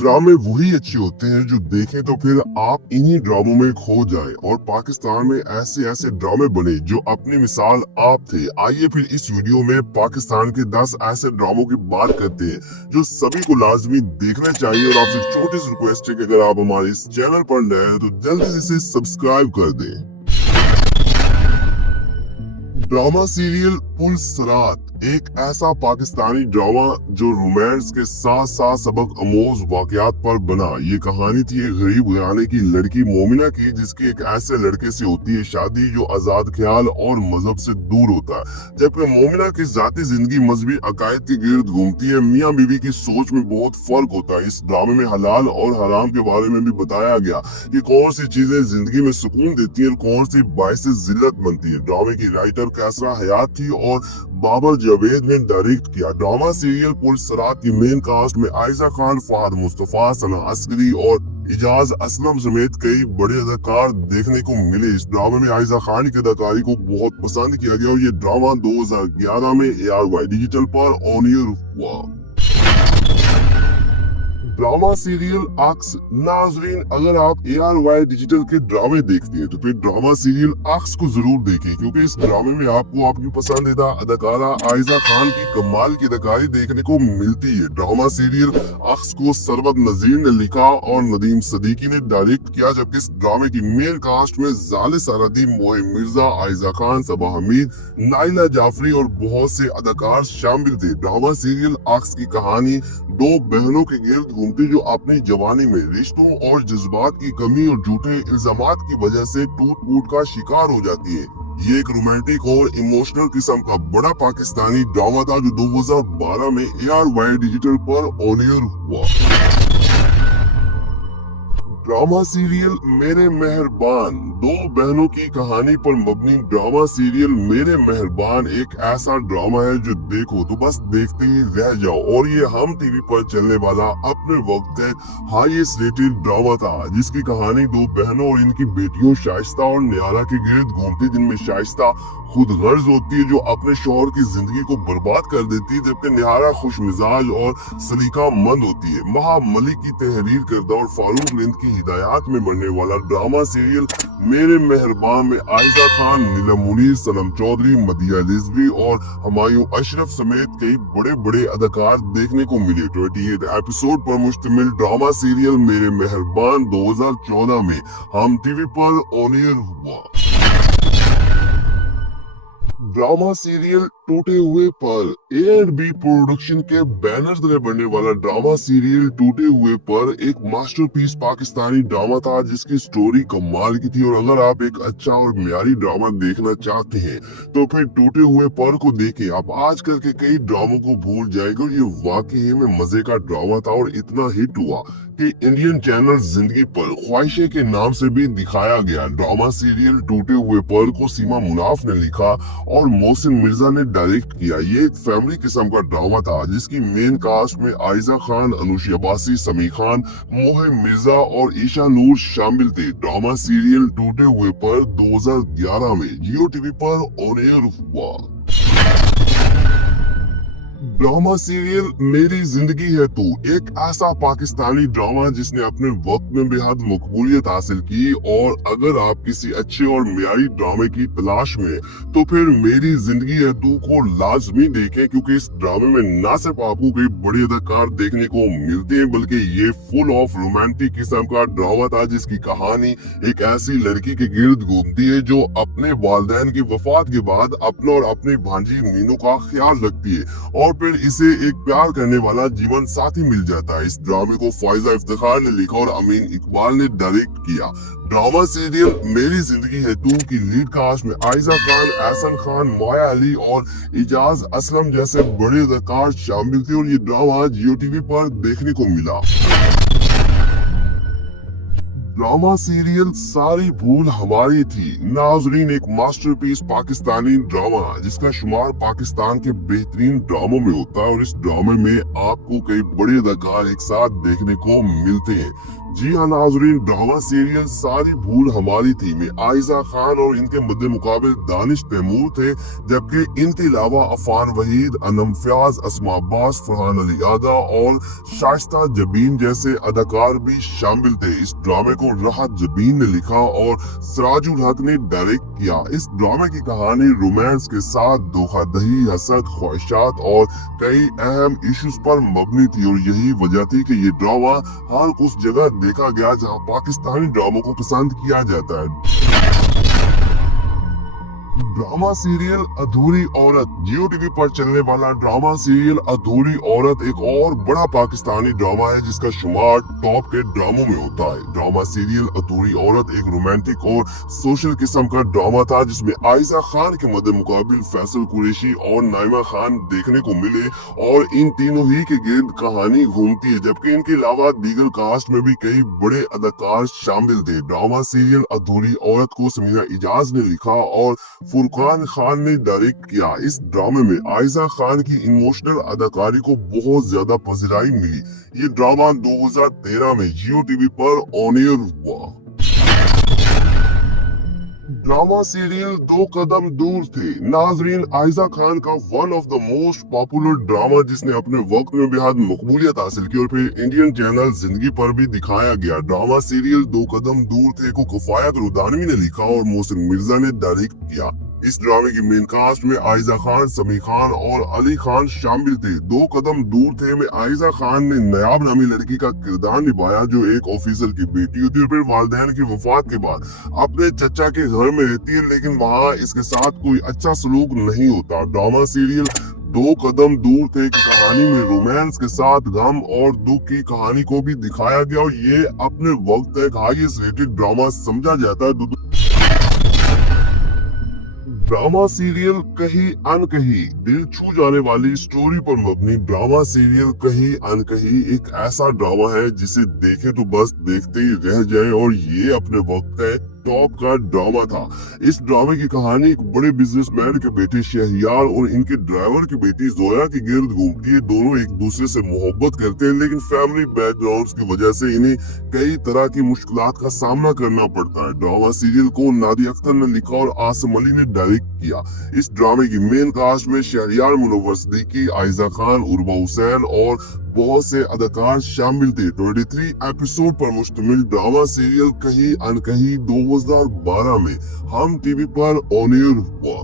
ड्रामे वही अच्छे होते हैं जो देखें तो फिर आप इन्हीं ड्रामों में खो जाएं। और पाकिस्तान में ऐसे ऐसे ड्रामे बने जो अपनी मिसाल आप थे। आइए फिर इस वीडियो में पाकिस्तान के 10 ऐसे ड्रामों की बात करते हैं जो सभी को लाजमी देखना चाहिए। और आपसे छोटी सी रिक्वेस्ट है कि अगर आप हमारे इस चैनल पर नए हैं तो जल्दी से इसे सब्सक्राइब कर दें। ड्रामा सीरियल पुलसरात एक ऐसा पाकिस्तानी ड्रामा जो रोमांस के साथ साथ सबक अमोज वाकयात पर बना। ये कहानी थी एक गरीब घराने की लड़की मोमिना की, जिसकी एक ऐसे लड़के से होती है शादी जो आजाद ख्याल और मजहब से दूर होता है। जबकि मोमिना की जाती जिंदगी मजहबी अकायद के गिर्द घूमती है। मियाँ बीवी की सोच में बहुत फर्क होता है। इस ड्रामे में हलाल और हराम के बारे में भी बताया गया कि कौन सी चीजें जिंदगी में सुकून देती है और कौन सी बाइस जिल्लत बनती है। ड्रामे की राइटर कैसरा हयात थी और बाबर जावेद ने डायरेक्ट किया। ड्रामा सीरियल पुलसरात की मेन कास्ट में आयशा खान, फहद मुस्तफा, सना असगरी और इजाज असलम समेत कई बड़े अदाकार देखने को मिले। इस ड्रामे में आयशा खान की अदाकारी को बहुत पसंद किया गया और ये ड्रामा 2011 में ARY डिजिटल पर ऑन एयर हुआ। ड्रामा सीरियल अक्स। नाजरीन, अगर आप ARY डिजिटल के ड्रामे देखते हैं तो फिर ड्रामा सीरियल अक्स को जरूर देखें, क्योंकि इस ड्रामे में आपको आपकी पसंदीदा अदाकारा आयशा खान की कमाल की अदाकारी देखने को मिलती है। ड्रामा सीरियल अक्स को सरवत नजीर ने लिखा और नदीम सदीकी ने डायरेक्ट किया, जबकि इस ड्रामे की मेन कास्ट में जाले सारदी, मोहिम मिर्जा, आयशा खान, सबा हमीद, नाइला जाफरी और बहुत से अदाकार शामिल थे। ड्रामा सीरियल अक्स की कहानी दो बहनों के गिर्द घूमती जो अपनी जवानी में रिश्तों और जज्बात की कमी और झूठे इल्जामात की वजह से टूट फूट का शिकार हो जाती है। ये एक रोमांटिक और इमोशनल किस्म का बड़ा पाकिस्तानी ड्रामा था जो 2012 में ARY डिजिटल पर ऑन एयर हुआ। ड्रामा सीरियल मेरे मेहरबान। दो बहनों की कहानी पर मबनी ड्रामा सीरियल मेरे मेहरबान एक ऐसा ड्रामा है जो देखो तो बस देखते ही रह जाओ। और ये हम टीवी पर चलने वाला अपने वक्त का हाईएस्ट रेटेड ड्रामा था, जिसकी कहानी दो बहनों और इनकी बेटियों शाइस्ता और नियारा के गिर्द घूमती, जिनमें शाइस्ता खुद गर्ज होती है जो अपने शौहर की जिंदगी को बर्बाद कर देती है, जबकि निहारा खुश मिजाज और सलीका मंद होती है। महा मलिक की तहरीर करदा और फारूक लिंद की हिदायत में बनने वाला ड्रामा सीरियल मेरे मेहरबान में आयशा खान, नीलम मुनीर, सनम चौधरी, मदिया रिजवी और हुमायूं अशरफ समेत कई बड़े बड़े अदाकार देखने को मिले। 28 एपिसोड पर मुश्तमिल ड्रामा सीरियल मेरे मेहरबान 2014 में हम टीवी पर ऑन एयर हुआ। ड्रामा सीरियल टूटे हुए पर। A&B प्रोडक्शन के बैनर तले बनने वाला ड्रामा सीरियल टूटे हुए पर एक मास्टरपीस पाकिस्तानी ड्रामा था, जिसकी स्टोरी कमाल की थी। और अगर आप एक अच्छा और म्यारी ड्रामा देखना चाहते हैं तो फिर टूटे हुए पर को देखें। आप आजकल के कई ड्रामों को भूल जाएंगे और ये वाकई में मजे का ड्रामा था और इतना हिट हुआ कि इंडियन चैनल जिंदगी पर ख्वाहिशे के नाम से भी दिखाया गया। ड्रामा सीरियल टूटे हुए पर को सीमा मुनाफ ने लिखा और मोहसिन मिर्जा ने डायरेक्ट किया। ये एक फैमिली किस्म का ड्रामा था जिसकी मेन कास्ट में आयशा खान, अनुशी अब्बासी, समी खान, मोहिम मिर्जा और ईशा नूर शामिल थे। ड्रामा सीरियल टूटे हुए पर 2011 में जियो टीवी पर ऑन एयर हुआ। ड्रामा सीरियल मेरी जिंदगी है तू एक ऐसा पाकिस्तानी ड्रामा जिसने अपने वक्त में बेहद मकबूलियत हासिल की। और अगर आप किसी अच्छे और म्यारी ड्रामे की तलाश में तो फिर मेरी जिंदगी है तू को लाजमी देखें, क्योंकि इस ड्रामे में न सिर्फ आपको कई बड़े अदाकार देखने को मिलते हैं बल्कि ये फुल ऑफ रोमांटिक किस्म का ड्रामा था, जिसकी कहानी एक ऐसी लड़की के गिर्द घूमती है जो अपने वालिदैन की वफात के बाद अपना और अपनी भांजी मीनू का ख्याल रखती है और फिर इसे एक प्यार करने वाला जीवन साथी मिल जाता है। इस ड्रामे को फायजा इफ्तिखार ने लिखा और अमीन इकबाल ने डायरेक्ट किया। ड्रामा सीरियल मेरी जिंदगी है तू की लीड कास्ट में आयशा खान, एहसन खान, माया अली और इजाज असलम जैसे बड़े अदाकार शामिल थे और ये ड्रामा जियो टीवी पर देखने को मिला। ड्रामा सीरियल सारी भूल हमारी थी नाजरीन एक मास्टरपीस पाकिस्तानी ड्रामा जिसका शुमार पाकिस्तान के बेहतरीन ड्रामों में होता है और इस ड्रामे में आपको कई बड़े अदाकार एक साथ देखने को मिलते हैं। जी हाँ नाजरीन, ड्रामा सीरियल सारी भूल हमारी थी में आयजा खान और इनके मद्दे मुकाबले दानिश तैमूर थे, जबकि इनके अलावा अफान वहीद, अनम फयाज, अस्मा अब्बास, फरहान अली आदा और शाइस्ता जबीन जैसे अदाकार भी शामिल थे। इस ड्रामे को राहत जबीन ने लिखा और सराजुल हक ने डायरेक्ट किया। इस ड्रामे की कहानी रोमांस के साथ धोखाधड़ी, हसद, ख्वाहिशात और कई अहम इश्यूज पर मबनी थी और यही वजह थी कि ये ड्रामा हर उस जगह देखा गया जहां पाकिस्तानी ड्रामों को पसंद किया जाता है। ड्रामा सीरियल अधूरी औरत, जियो टीवी पर चलने वाला ड्रामा सीरियल अधूरी औरत एक और बड़ा पाकिस्तानी ड्रामा है जिसका शुमार टॉप के ड्रामों में होता है। ड्रामा सीरियल अधूरी औरत एक रोमांटिक और सोशल किस्म का ड्रामा था जिसमें आयशा खान के मद्दे मुकाबिल फैसल कुरैशी और नाइमा खान देखने को मिले और इन तीनों ही के गिर्द कहानी घूमती है, जबकि इनके अलावा दीगर कास्ट में भी कई बड़े अदाकार शामिल थे। ड्रामा सीरियल अधूरी औरत को समीना इजाज ने लिखा और फुरकान खान ने डायरेक्ट किया। इस ड्रामे में आयशा खान की इमोशनल अदाकारी को बहुत ज्यादा पसंदीदा मिली। ये ड्रामा 2013 में जियो टीवी पर ऑन एयर हुआ। ड्रामा सीरियल दो कदम दूर थे नाजरीन, आयशा खान का one of the most popular drama जिसने अपने वक्त में बेहद मकबूलियत हासिल की और फिर इंडियन चैनल जिंदगी पर भी दिखाया गया। ड्रामा सीरियल दो कदम दूर थे को किफायत रुदानवी ने लिखा और मोहसिन मिर्जा ने डायरेक्ट किया। इस ड्रामे की मेन कास्ट में आयशा खान, समी खान और अली खान शामिल थे। दो कदम दूर थे में आयशा खान ने नायाब नामी लड़की का किरदार निभाया जो एक ऑफिसर की बेटी होती है, फिर वालिदैन की वफात के बाद अपने चचा के घर में रहती है, लेकिन वहाँ इसके साथ कोई अच्छा सलूक नहीं होता। ड्रामा सीरियल दो कदम दूर थे की कहानी में रोमांस के साथ गम और दुख की कहानी को भी दिखाया गया और ये अपने वक्त एक हाईएस्ट रेटेड ड्रामा समझा जाता है। ड्रामा सीरियल कहीं अनकहीं दिल छू जाने वाली स्टोरी पर मबनी ड्रामा सीरियल कहीं अनकहीं एक ऐसा ड्रामा है जिसे देखे तो बस देखते ही रह जाए और ये अपने वक्त का टॉप का ड्रामा था। इस ड्रामे की कहानी एक बड़े बिजनेसमैन के बेटे शहरियार और इनके ड्राइवर की बेटी जोया के गिर्द घूमती है। दोनों एक दूसरे से मोहब्बत करते हैं, लेकिन फैमिली बैकग्राउंड्स की वजह से इन्हें कई तरह की मुश्किलात का सामना करना पड़ता है। ड्रामा सीरियल को नादी अख्तर ने लिखा और आसिम अली ने डायरेक्ट किया। इस ड्रामे की मेन कास्ट में शहरियार, मुनव्वर सिद्दीकी, आयशा खान, उर्वा हुसैन और बहुत से अदाकार शामिल थे। 23 एपिसोड पर मुश्तमिल ड्रामा सीरियल कहीं अनकहीं 2012 में हम टीवी पर ऑन एयर हुआ।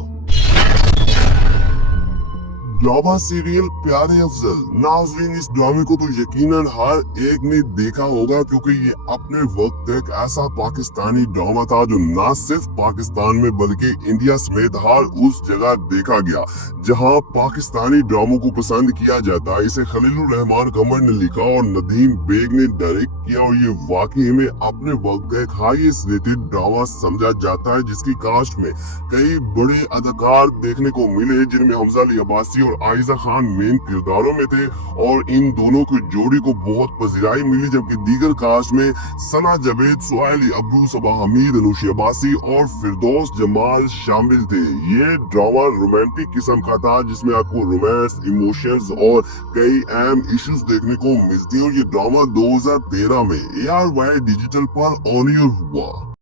ड्रामा सीरियल प्यारे अफजल, नाज़रीन इस ड्रामे को तो यकीनन हर एक ने देखा होगा क्योंकि ये अपने वक्त एक ऐसा पाकिस्तानी ड्रामा था जो न सिर्फ पाकिस्तान में बल्कि इंडिया समेत हर उस जगह देखा गया जहां पाकिस्तानी ड्रामों को पसंद किया जाता है। इसे खलीलुर रहमान कमर ने लिखा और नदीम बेग ने डायरेक्ट किया और ये वाकई में अपने वक्त एक हाईएस्ट रेटेड ड्रामा समझा जाता है जिसकी कास्ट में कई बड़े अदाकार देखने को मिले जिनमें हमजा अली अब्बासी और आयशा खान मेन किरदारों में थे और इन दोनों की जोड़ी को बहुत पसंदीदा मिली, जबकि दीगर कास्ट में सना जावेद, सुहाइल अब्दू, सबा हमीद, अनुशी अब्बासी और फिरदौस जमाल शामिल थे। ये ड्रामा रोमांटिक किस्म का था जिसमें आपको रोमांस, इमोशंस और कई अहम इश्यूज देखने को मिलती है और ये ड्रामा 2013 में ARY डिजिटल पर ऑन एयर हुआ।